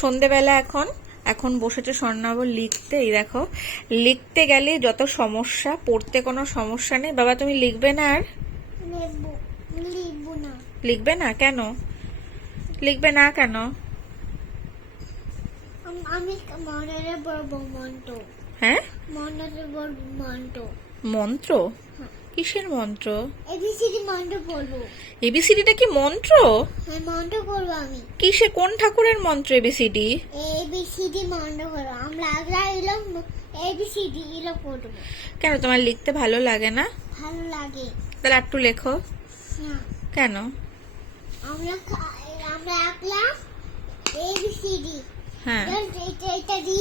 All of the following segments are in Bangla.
সন্ধেবেলা এখন এখন বসেছে স্বর্ণাব লিখতে। এই দেখো, লিখতে গেলে যত সমস্যা, পড়তে কোনো সমস্যা নেই। বাবা তুমি লিখবে না? আর লিখবে না কেন? লিখবে না কেন? আমি মন্ত্র পড়বো। মন্ত্র? হ্যাঁ, মন্ত্র পড়বো। মন্ত্র? মন্ত্র? কিসের মন্ত্র? এবিসিডি মন্ত্র পড়বো। এবিসিডিটা কি মন্ত্র? হ্যাঁ, মন্ত্র করবো আমি। কিসে, কোন ঠাকুরের মন্ত্র এবিসিডি? এবিসিডি মন্ত্র করবো আমরা। এলো এবিসিডি এলো পড়বো। কেন, তোমার লিখতে ভালো লাগে না? ভালো লাগে। তাহলে একটু লেখো। না, কেন? আমরা আমরা আঁকলাম এবিসিডি। হ্যাঁ। এটা ডি,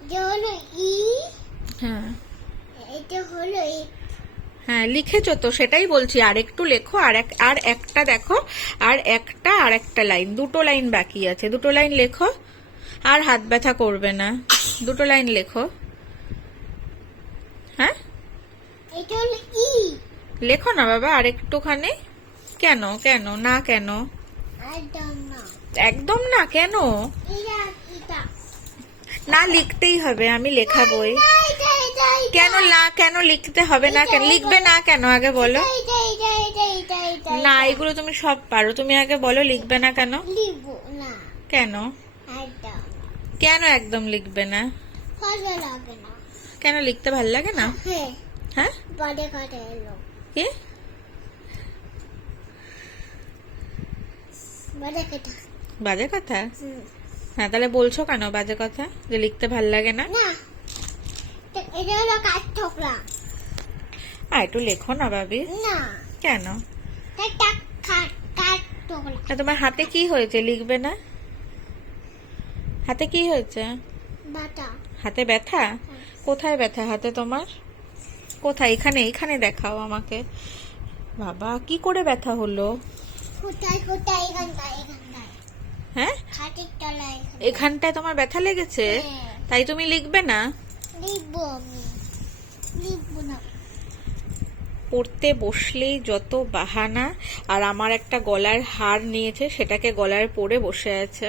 এটা হলো ই, হ্যাঁ এটা হলো এ। হ্যাঁ লিখেছো তো, সেটাই বলছি। আর একটু লেখো। আর একটা দেখো, আর একটা লাইন, দুটো লাইন বাকি আছে, দুটো লাইন লেখো। আর হাত ব্যথা করবে না, দুটো লাইন লেখো। হ্যাঁ এটা হলো ই। লেখো না বাবা আর একটুখানি। কেন কেন না কেন? একদম না। একদম না কেন? এটা এটা না লিখতেই হবে, আমি লেখাবই। না, এটা এটা এটা কেন না, কেন লিখতে হবে না কেন? লিখবে না কেন আগে বলো। এটা এটা এটা এটা এটা না এগুলো তুমি সব পারো, তুমি আগে বলো লিখবে না কেন? লিখবো না। কেন? একদম না। কেন একদম লিখবে না? ভালো লাগে না। কেন, লিখতে ভাল লাগে না? হ্যাঁ, হ্যাঁ বাড়ে কাটে এলো। কি? বাড়ে কাটা। বাজে কথা? হ্যাঁ তাহলে বলছো কেন বাজে কথা, যে লিখতে ভাল লাগে না? না, এটা হলো কাঠ ঠোকরা। একটু লেখো না বাবি। না, কেন? এটা কাঠ ঠোকরা। তোমার হাতে কি হয়েছে, লিখবে না? হাতে কি হয়েছে? বাটা। হাতে ব্যথা? কোথায় ব্যথা হাতে তোমার? কোথায়? এখানে, এখানে দেখাও আমাকে। বাবা কি করে ব্যথা হলো? কোথায় কোথায়? এখানটায় এখানটায়। হ্যাঁ খাটের তলায়। এখানটায় তোমার ব্যথা লেগেছে? হ্যাঁ। তাই তুমি লিখবে না? লিখবো আমি। লিখবো না। পড়তে বসলেই যত বাহানা। আর আমার একটা গলার হার নিয়েছে, সেটাকে গলায় পরে বসে আছে।